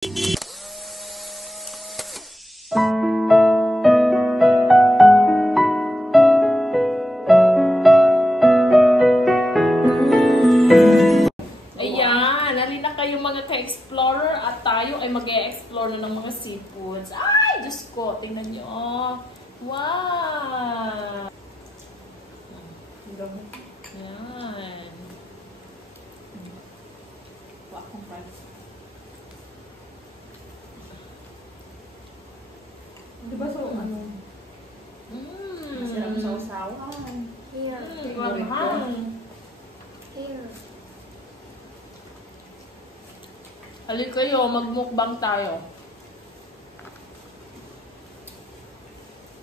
Ayan, halina kayo mga ka-explorer at tayo ay mag-e-explore na ng mga seafoods. Ay, Diyos ko, tingnan nyo. Wow! Ayan. Wakong price. Diba so, ano? Masarap sa usawan. Here. Here. Halika kayo, magmukbang tayo.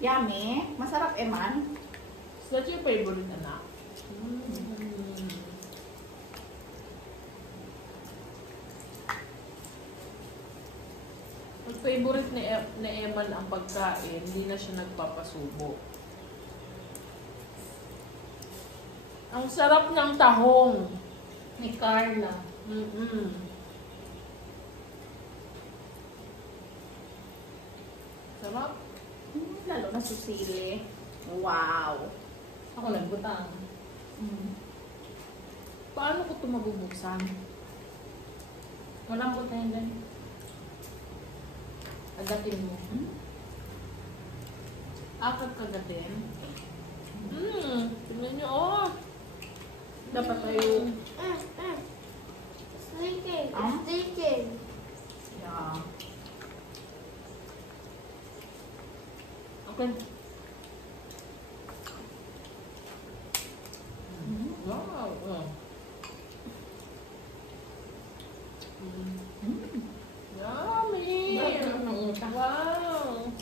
Yummy. Masarap eman. Is that your favorite, anak? Pag favorite ni Eman ang pagkain, hindi na siya nagpapasubo. Ang sarap ng tahong. Ni Carla. Sarap. Lalo na susili. Wow. Ako nagbutang. Paano ko ito mabubuksan? Walang butang yan. Agatin mo. Akad kagatin. Tingnan nyo, oh. Dapat tayo. It's leaking. Huh? It's leaking. Yeah. Okay. Wow. Yummy! Wow!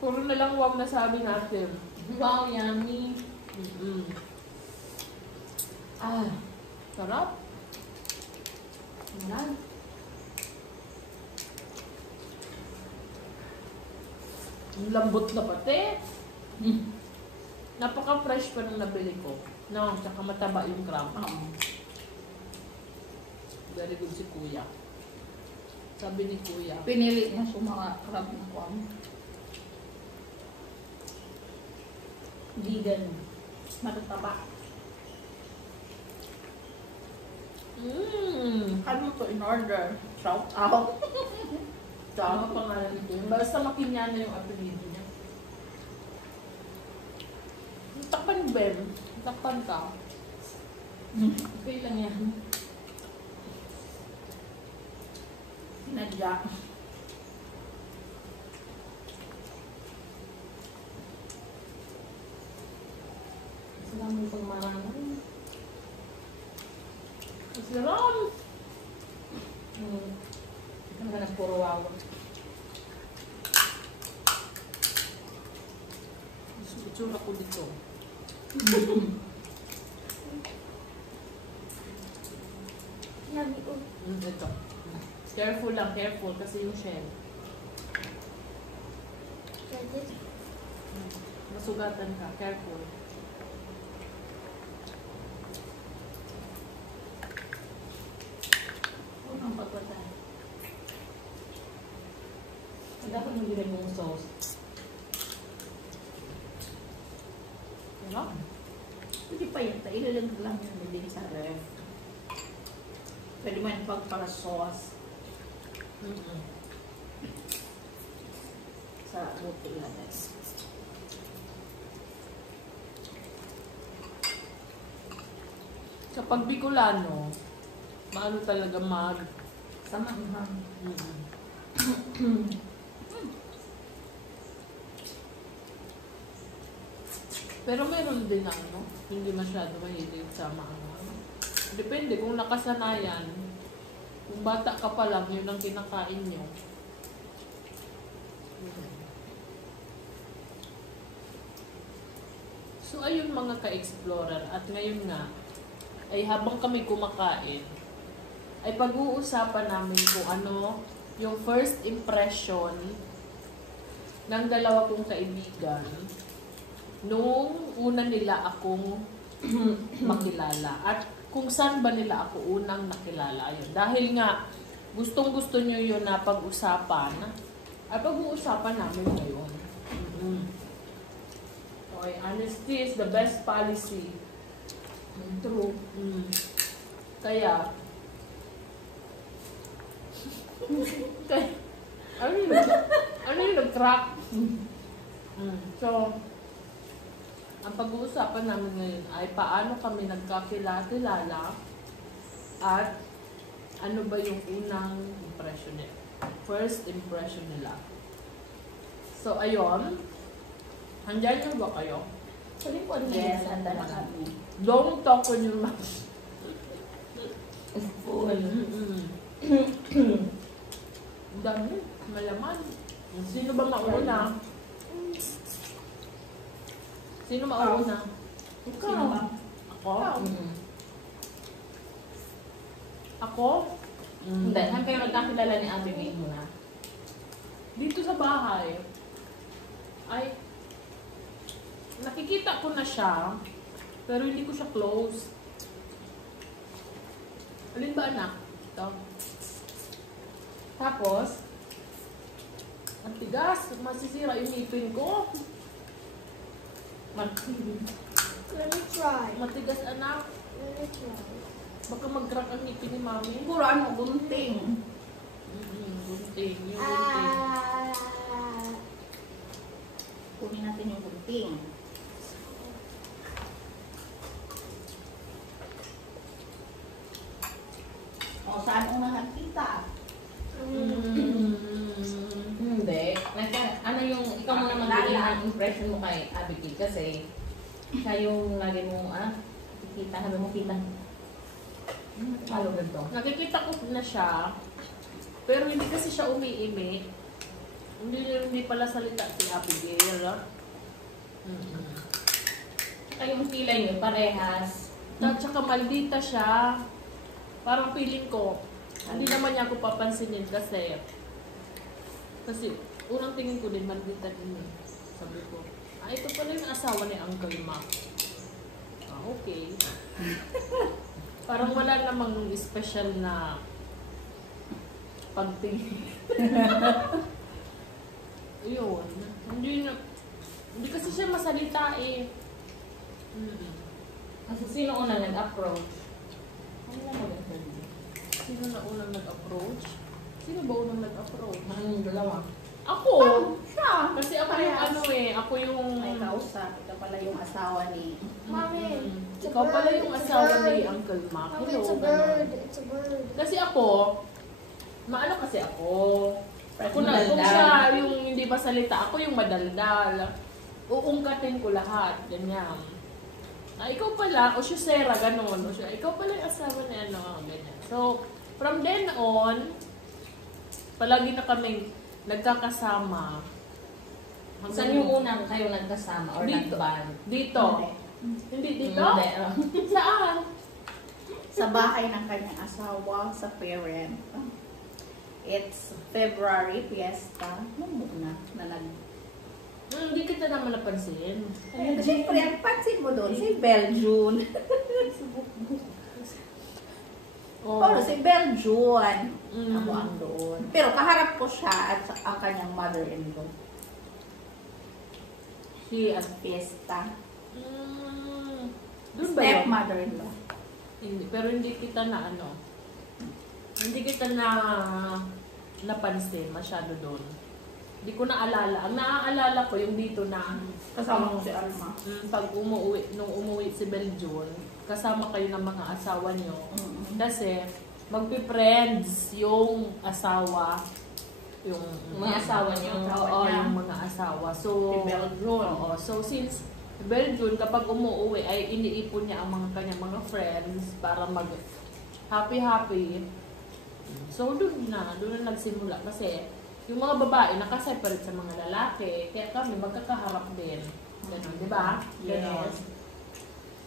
Puro na lang wag na sabi natin. Wow, yummy. Ah, sarap. Yan. Ang lambot na pati. Napaka-fresh pa nung nabili ko. No, tsaka mataba yung crab. Very good si Kuya. Sabi ni Kuya. Pinili niya sa mga crab na kuwan. Vegan. Matataba. Ano to in order? Shout out. Tama pangalan nito. Basta Makinyana yung apelido niya. Takpan, Ben. Takpan ka. Okay lang yan. Sinadya. Sila mo pang marangan. Sarap! Ikaw na puro wawa. Itsura ko dito. Yummy. Oh. Ito. Careful lang, careful. Kasi yung shell. Masugatan ka. Careful. Ang pagpatay. Dapat mo gilay mong sauce. Sarap. Hindi pa yan. Ilalag lang yun din sa ref. Pwede mo yung pagpala sauce. Sa buti lang guys. Kapag Bicolano, maano talaga Sama-ihang. Pero meron din ano, hindi masyado mahilig sa maanghang. Depende kung nakasanayan. Kung bata ka pa lang, yun ang kinakain nyo. So ayun mga ka-explorer, at ngayon nga, ay habang kami kumakain, ay pag-uusapan namin kung ano yung first impression ng dalawa kong kaibigan nung una nila akong makilala at kung saan ba nila ako unang nakilala. Ayun. Dahil nga gustong-gusto nyo yun na pag-usapan, ay pag-uusapan namin ngayon. Okay, honesty is the best policy. True. Kaya, ano yung nag-crack? So, ang pag-uusapan namin ngayon ay paano kami nagkakilala at ano ba yung unang impression nila. First impression nila. So, ayun. Handyan nyo ba kayo? Sabi ko, ano Yes, yung handa na kami. Don't talk on your mouth. Full. Ang dami. Malaman. Sino ba mauna? Sino mauna? Ikaw. Sino ba? Ako? Mm. Ako? Hindi, saan kayo nagkakilala ni Ate May muna? Dito sa bahay. Ay, nakikita ko na siya, pero hindi ko siya close. Alin ba anak? Ito. Tapos, ang tigas, masisira yung ngipin ko. Let me try. Matigas anak. Let me try. Baka mag-crack ang ngipin ni mami. Siguro ano, gunting. Gunting. Yung gunting. Kunin natin yung gunting. O, saan mo nakakita? Hindi. Ano yung, ikaw muna magbigay ng impression mo kay Abigail kasi siya yung lagi mo, kita, sabi mo kita. Halo ganito. Nakikita ko na siya, pero hindi kasi siya umiimi. Hindi pala salita si Abigail. Kayong kilay niyo, parehas. At saka maldita siya. Parang feeling ko, hindi naman niya ako papansinin kasi unang tingin ko din, maldita din eh. Sabi ko, ito pala yung asawa ni Uncle Mac. Okay. Parang wala namang special na pagtingin. Yun. Hindi kasi siya masalita eh. Kasi sino una nag-approach? Ano na maganda? Sino na unang nag-approach? Sino ba unang nag-approach? Ano yung dalawa? Ako! Siya. Kasi ako yung ano eh, ako yung... May kausap. Ito pala yung asawa ni... Mommy, it's a Ikaw pala bird, yung it's a asawa bird. ni Uncle Mac. Mommy, Hello, it's a ganon. bird. It's a bird. Kasi ako, maano kasi ako. Ako na, Madaldal. kung siya yung hindi ba salita, ako yung madaldal. Uungkatin ko lahat, ganyan. Ikaw pala, o siya ganon. O siya, ikaw pala yung asawa ni ano, ganyan. So, from then on, palagi na kaming nagkakasama. Saan yung unang kayo nagkasama or Dito. nag-band? Dito. Hindi dito? Hindi. Saan? Sa bahay ng kanyang asawa, sa parent. It's February fiesta. Ano muna na nag... Hindi kita naman napansin. Siyempre, ang pansin mo doon, si Beljun. Pero si Beljun, ako ang doon. Pero kaharap ko siya at ang kanyang mother-in-law. Si At fiesta. Doon ba yun? Step-mother-in-law. Hindi, pero hindi kita na ano. Hindi kita na napansin masyado doon. Hindi ko naalala. Ang naaalala ko yung dito na Kasama ko si Alma. pag nung umuwi si Beljun, kasama kayo ng mga asawa niyo. Kasi magpi-friends yung asawa, yung Mga asawa niyo. Oo, yung mga asawa. So, Si Beljun. Oo. So, since Beljun, kapag umuwi, ay iniipon niya ang kanyang mga friends para mag happy-happy. So, doon na nagsimula. Kasi, yung mga babae nakaseparate sa mga lalaki, kaya kami magkakaharap din. Ganun, di ba? Yes.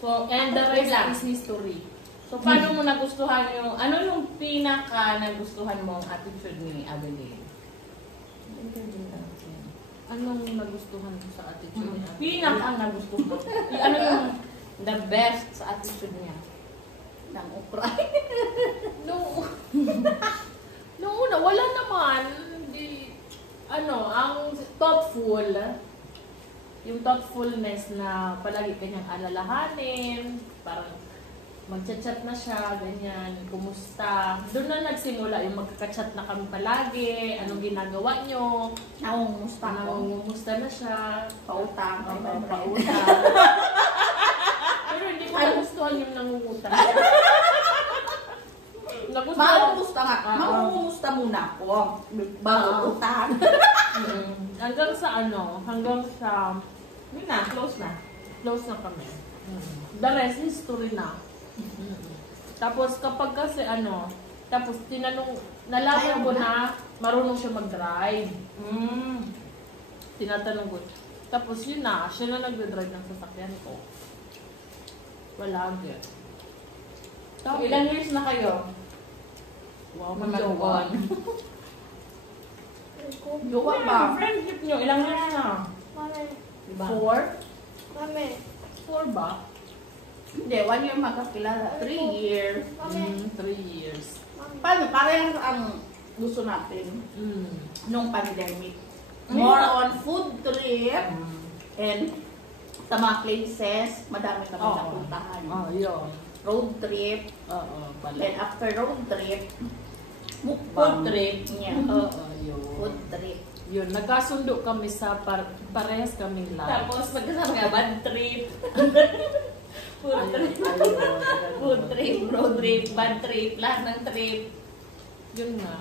So, and the Wait lang. rest is history. So, paano mo nagustuhan yung, ano yung pinaka nagustuhan mong attitude ni Abigail? Anong nagustuhan ko sa attitude niya? Pinaka nagustuhan. Ano yung the best sa attitude niya? Ng ukra. No wala naman. Hindi, ang thoughtful, yung thoughtfulness na palagi kanyang alalahanin, parang magchat-chat na siya, ganyan, kumusta. Doon na nagsimula yung magkaka-chat na kami palagi, anong ginagawa nyo, Nangungumusta ko. kumusta na siya, Pautang. pautang. Pero hindi ko nagustuhan yung nangungutang. Mangungumusta nga. Oo. Mangungumusta muna ako. Bago Oo. utang. Hanggang sa, Yun na, close na. close na kami. The rest, history na. Tapos kapag kasi tapos nalaman ko na marunong siya mag-drive. Tinatanong ko. Tapos yun na, siya na nagde-drive ng sasakyan ko. Wala agad. So, ilang years na kayo? Wow, Na mag-jowa. Jowa ba? Friendship nyo, ilang years na? Mami. Diba? 4? Mami. 4 ba? Hindi, 1 year magkakilala. 3 years. Mami. 3 years. Mami. Paano? Parang ang gusto natin nung pandemic. More on food trip and sa mga places, madami kami Oo. napuntahan. Yun. Road trip. Oo, pala. Then after road trip, Food mukbang. trip. Yeah. Oo, yun. Food trip. Yun, nagkasundo kami sa parehas kaming lahat. Tapos, magkasama nga, bad trip. Food trip. Food trip, road trip, bad trip, lahat ng trip. Yun nga.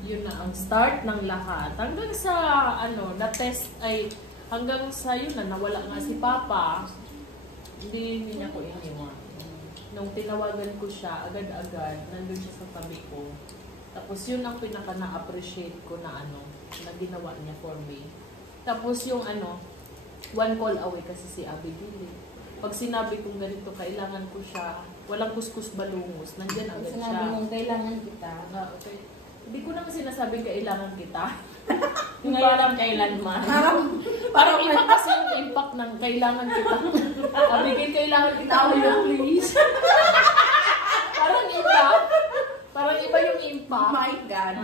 Yun na ang start ng lahat. Hanggang sa, na-test ay, hanggang sa yun na, nawala nga si Papa. Hindi niya ko iniwan. Nung tinawagan ko siya, agad-agad, nandun siya sa tabi ko. Tapos yun ang pinaka na-appreciate ko na na ginawa niya for me. Tapos yung one call away kasi si Abigail. Pag sinabi kong ganito, kailangan ko siya, walang kuskus balungos, nandyan agad siya. Sinabi mong kailangan kita. Okay. Hindi ko naman sinasabing kailangan kita. Ngayon ang kailanman. Parang iba kasi yung impact ng kailangan kita. Abigail, kailangan kita. Please. Parang iba. Parang iba yung impact. My God.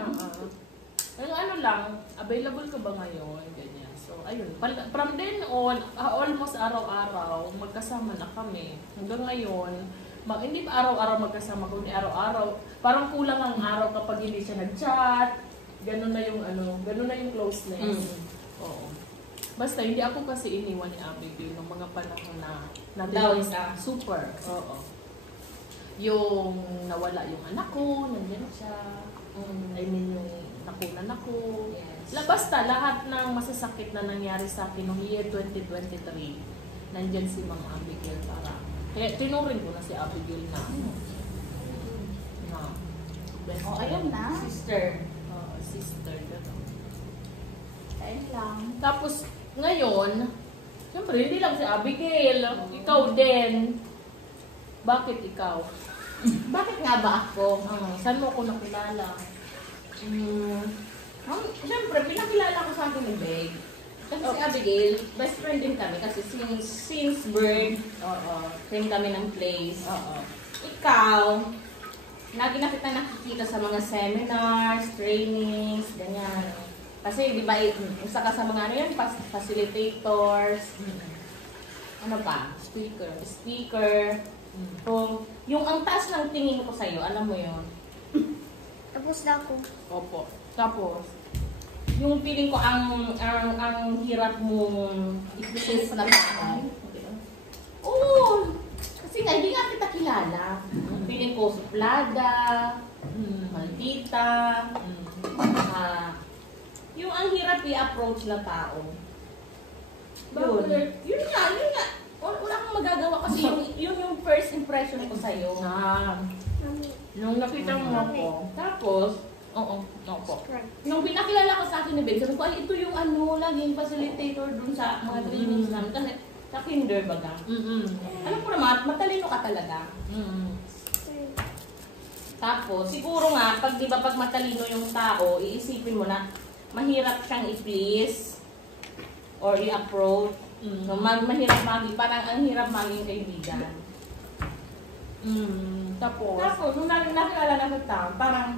Yung lang, available ka ba ngayon? Ganyan. So, ayun. From then on, almost araw-araw, magkasama na kami. Hanggang ngayon, hindi pa araw-araw magkasama, kundi araw-araw. Parang kulang ang araw kapag hindi siya nag-chat. Ganun na yung closeness. Oo. Basta, hindi ako kasi iniwan ni Abigail ng mga panahon na Down ka. Super. Oo. Yung nawala yung anak ko, nandiyan siya. I mean, yung nakunan ako. Yes. Basta, lahat ng masasakit na nangyari sa akin noong year 2023, nandyan si Ma'am Abigail para. Kaya tinuring ko na si Abigail na best Oh, ayun na. Sister. sister. Gano'n. Ayun lang. Tapos, ngayon, siyempre, hindi lang si Abigail. Ikaw din. Bakit ikaw? Bakit nga ba ako? Saan mo ako nakilala? Siyempre, pinakilala ko sa akin ni Beg. Kasi si Abigail, best friend din kami kasi since birth, same kami ng place. Ikaw, lagi na kita nakikita sa mga seminars, trainings, ganyan. Kasi di ba, isa ka sa mga facilitators, ano pa? Speaker. So, yung ang taas ng tingin ko sa'yo, alam mo yun? Tapos na ako. Opo. Tapos, Yung feeling ko ang hirap mong i-face na tao. Oo! Kasi nga, hindi nga kita kilala. Feeling ko, suplada, maldita, yung ang hirap i-approach na tao. Yun nga. Wala kang magagawa kasi yun yung first impression ko sa'yo. Mami. nung nakita mo ako, Tapos, opo. nung pinakilala ko sa akin ni Ben, sabi ko, ay, ito yung laging facilitator dun sa mga trainings namin. Kasi sa kinder baga. Alam ko naman, matalino ka talaga. Tapos, siguro nga, pag matalino yung tao, iisipin mo na, mahirap siyang i-please or i-approach. So, mahirap parang ang hirap maging kaibigan. Tapos, nung nakilala na sa town, parang,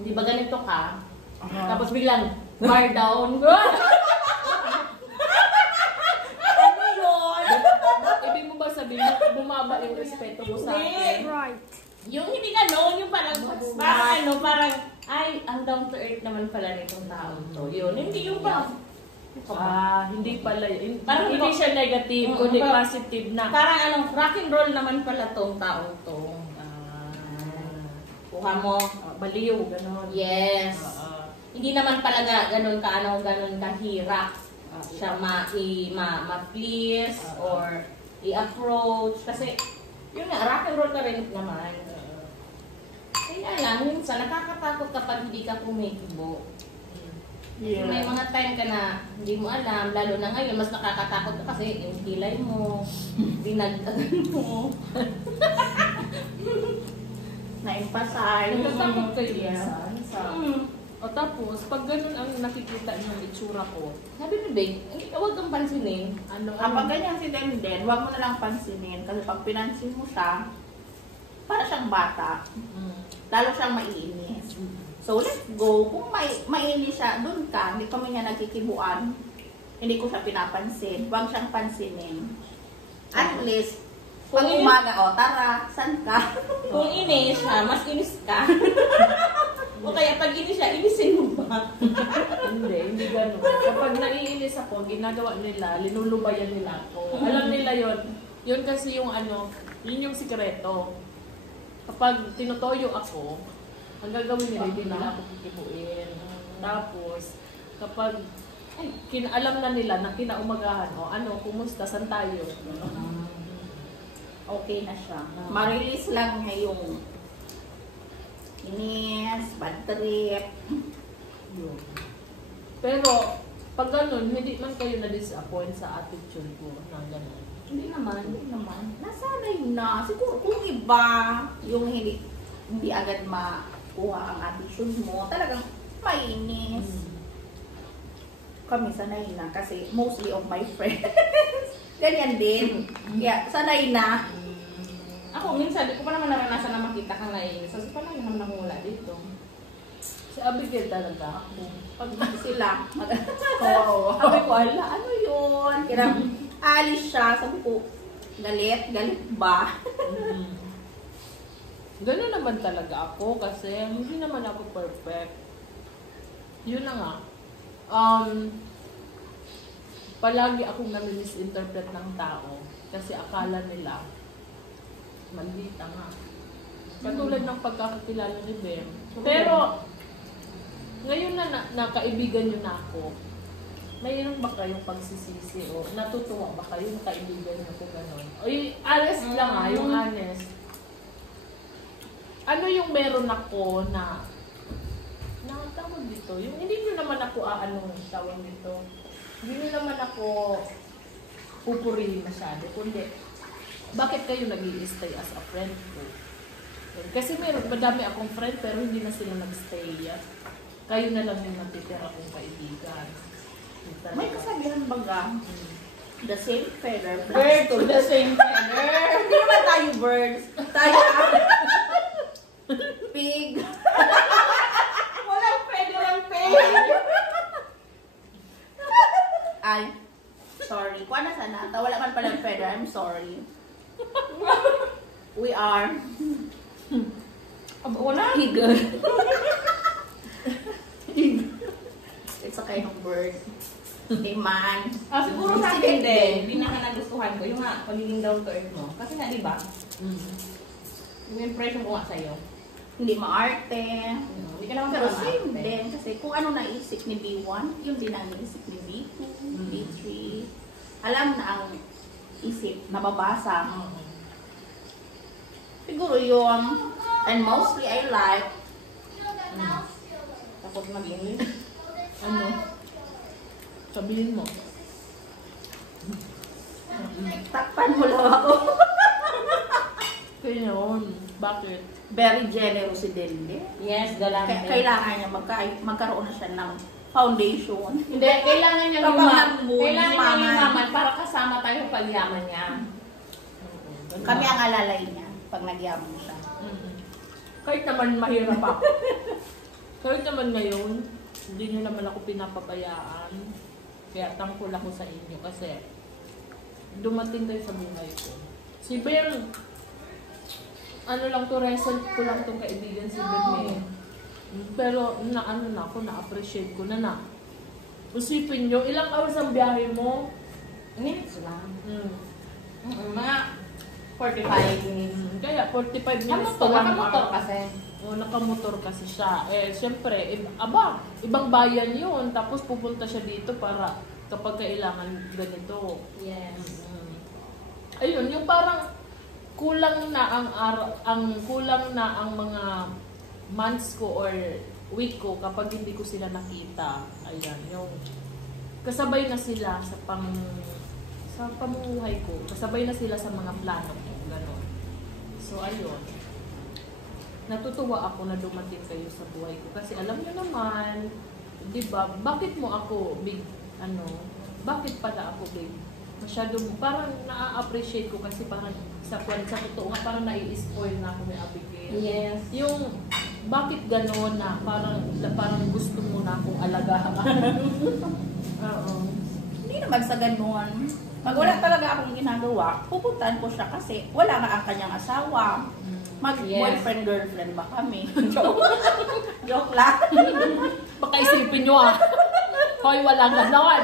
hindi ba ganito ka? Tapos biglang, bar down. Ano yun? ibig mo ba sabihin, bumaba yung respeto mo sa akin? Right. Yung hindi gano'n, yung parang, parang, ay, ang down to earth naman pala nitong tao to. Yun, hindi yung parang, Hindi pala. Parang Hindi siya negative, kundi positive na. parang rock and roll naman pala tong taong to. Kuha mo. Baliw, gano'n. Yes. Hindi naman pala ganun kahirap siya ma-please or i-approach. Kasi, yun nga, rock and roll ka rin naman. Kaya lang, minsan nakakatakot kapag hindi ka kumikibo. Yeah. May mga time ka na hindi mo alam, lalo na ngayon, mas nakakatakot ka kasi yung kilay mo, dinagdagan mo. Na-emphasize. Natatakot kayo Yeah. minsan. O tapos, pag ganun ang nakikita niyo yung itsura ko, Sabi ni Babe, hindi ka huwag kang pansinin. Kapag ganyan si Denden, huwag mo na lang pansinin. Kasi pag pinansin mo siya, para siyang bata. Lalo siyang maiinis. So, let's go. Kung mainis siya, dun ka. Hindi kami niya nagkikibuan. Hindi ko siya pinapansin. Huwag siyang pansinin. At least, pag Kung umaga, tara, saan ka? Kung inis siya, mas inis ka. O kaya pag inis siya, inisin mo ba? hindi ganun. Kapag naiinis ako, ginagawa nila, linulubayan nila ako. Alam nila yon. Yun kasi yung yun yung sikreto. Kapag tinutoyo ako, ang gagawin nila, hindi nila ako kikibuin. Tapos, kapag alam na nila na kinaumagahan, kumusta, saan tayo? Okay na siya. Ma-release lang niya yung inis, bad trip. Yun. Pero, pag ganun, hindi man kayo na-disappoint sa attitude ko na ganun. Hindi naman. Nasanay na. Siguro kung iba, yung hindi agad makuha ang attitude mo, talagang mainis. Kami sanay na kasi mostly of my friends. Ganyan din. Kaya sanay na. Ako, minsan, di ko pa naman naranasan na makita kang naiinis. Kasi parang naman nakula dito. Si Abigail talaga ako. Pag sila, sabi ko, ano yun? Kaya alis siya, sabi ko, galit ba? Ganun naman talaga ako kasi hindi naman ako perfect. Yun na nga. Palagi akong nami-misinterpret ng tao kasi akala nila maldita nga. Katulad ng pagkakakilala ni Bem. Pero, ngayon na nakaibigan nyo na ako, mayroon ba kayong pagsisisi o natutuwa ba kayo na kaibigan nyo ko gano'n? O yung honest lang yung honest. Ano yung meron ako na tawag dito? Yung hindi nyo naman ako tawag dito. Hindi nyo naman ako pupurihin masyado, kundi bakit kayo nag-i-stay as a friend ko? Kasi madami akong friend pero hindi na sila nag-stay. Kayo na lang yung natitira kong kaibigan. May kasabihan baga, the same feather. Bird to the same feather. Hindi naman tayo birds. Tayo pig. Walang feather ang pig. Ay, sorry. Kuha na sana. Wala man palang feather. I'm sorry. We are Wala. eagle. It's a kind of bird. A man. Siguro sa akin din, pinaka nagustuhan ko, yung pagiging down to earth mo. Kasi nga, di ba? Yung impression ko nga sa'yo. Hindi maarte. Hindi ka naman Pero parang same arte. din. Kasi kung ano naisip ni B1, yun din ang naisip ni B2, B3. Alam na ang isip, nababasa. Siguro yung, and mostly I like, Tapos mag-English. Sabihin mo. takpan mo lang ako. Kaya yun. Bakit? Very generous si Dende. Yes, galante. Kailangan niya magkaroon na siya ng foundation. Hindi, kailangan niya Kapag nag-mood, Kailangan niya yumaman. yumaman para kasama tayo sa pagyaman niya. Kami ang alalay niya. pag nagyaman siya. Kahit naman mahirap ako. Kahit naman ngayon, hindi nyo naman ako pinapabayaan. Kaya thankful ako sa inyo kasi dumating kayo sa buhay ko. Si Ben, ano lang to, recent ko lang itong kaibigan si Ben eh. Pero na-appreciate ko na. Usipin nyo, ilang hours ang biyahe mo? Minutes lang. Mga 45 minutes. Kaya 45 minutes to 1 Nakamotor hour. kasi. Nakamotor kasi siya. Siyempre, ibang bayan yun. Tapos pupunta siya dito para kapag kailangan ganito. Yes. Ayun, yung parang kulang na ang mga months ko or week ko kapag hindi ko sila nakita. Ayan, yung kasabay na sila sa pamumuhay ko. Kasabay na sila sa mga plano ko. Ganon. So, ayun. Natutuwa ako na dumating kayo sa buhay ko. Kasi alam nyo naman, di ba, bakit mo ako bakit pala ako big? Parang na-appreciate ko kasi parang sa totoo nga, parang nai-spoil na ako ni Abigail. Yes. Yung, bakit gano'n na parang gusto mo na akong alagaan? Oo. Hindi naman sa ganoon. Pag wala talaga akong ginagawa, pupuntahan ko siya kasi wala nga ang kanyang asawa. Mag-boyfriend, girlfriend ba kami? Joke lang. Baka isipin nyo Hoy, wala gano'n.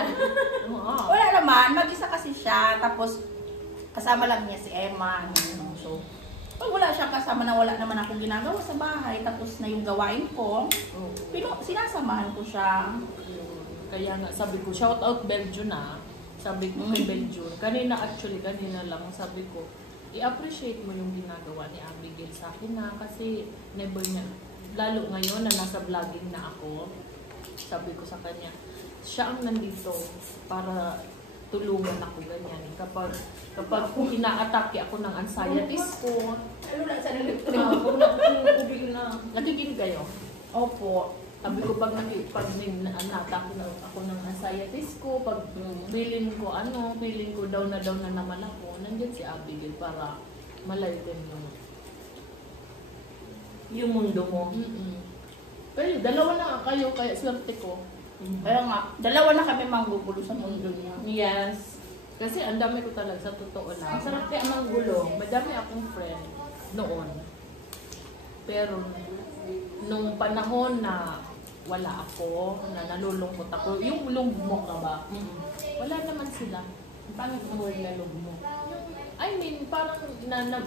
Wala naman, mag-isa kasi siya. Tapos, kasama lang niya si Emma. So, pag wala siyang kasama na wala naman akong ginagawa sa bahay, tapos na yung gawain ko, sinasamahan ko siya. Kaya nga, sabi ko, shout out Belgium na. Sabi ko kay Belgium. Kanina lang, sabi ko, i-appreciate mo yung ginagawa ni Abigail sa akin kasi never niya, lalo ngayon na nasa vlogging na ako, sabi ko sa kanya, siya ang nandito para tulungan ako ganyan. Kapag ina-atake ako ng anxieties ko, nakikinig kayo? Opo. Sabi ko, pag na-atake na ako ng anxieties ko, pag feeling ko down na naman ako, nandiyan si Abigail para malayden yung mundo mo. Pero dalawa na kayo, kaya swerte ko. Kaya nga, dalawa na kami manggugulo sa mundo niya. Yes. Kasi ang dami ko talaga, sa totoo lang. Ang sarap kaya manggulo. Madami akong friend noon. Pero nung panahon na wala ako, na nalulungkot ako, yung lugmo ka ba? Wala naman sila. Paano kung wala na lugmo? I mean, parang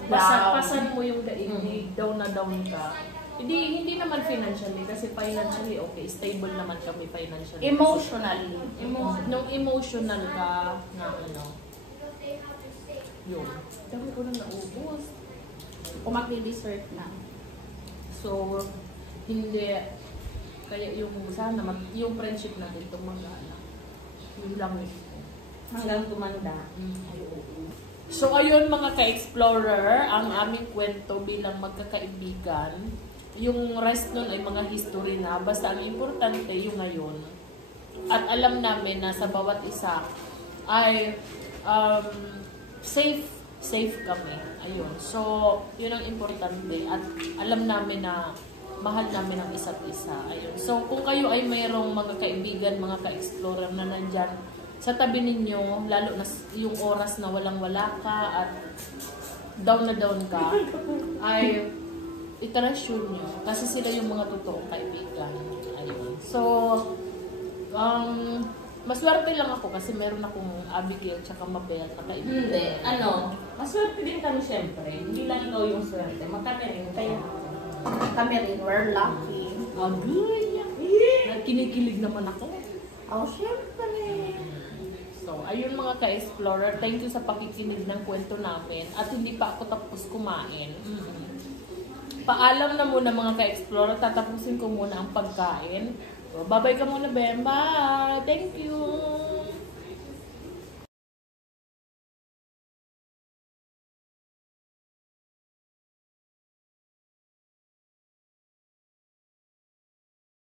pasan mo yung daigdig, down na down ka. Hindi naman financially, kasi financially okay, stable naman kami financially. Emotionally. Nung emotional ka na yun. Dami ko na naubos. Kung magdi-dessert na. So, hindi, kaya yung friendship natin tumagala. Yun lang Hanggang tumanda. So, ayun mga ka-explorer, ang aming kwento bilang magkakaibigan. Yung rest nun ay mga history na. Basta ang importante yung ngayon. At alam namin na sa bawat isa ay safe kami. Ayun. So, yun ang importante. At alam namin na mahal namin ang isa't isa. Ayun. So, kung kayo ay mayroong mga kaibigan, mga ka-explorer na nandyan sa tabi ninyo, lalo na yung oras na walang-wala ka at down na down ka, ay itarasyon nyo. Kasi sila yung mga totoong kaibigan. Ayun. So, maswerte lang ako kasi meron akong Abigail tsaka Mabel na kaibigan. Hindi. Maswerte din kami syempre. Hindi lang ikaw yung swerte. Magkami rin kayo. Kami rin, we're lucky. Agay! Kinikilig naman ako. Oh, syempre. So, ayun mga ka-explorer, thank you sa pakikinig ng kwento namin. At hindi pa ako tapos kumain. Paalam na muna mga ka-explorer, tatapusin ko muna ang pagkain. So, bye-bye ka muna, Ben. Bye! Thank you!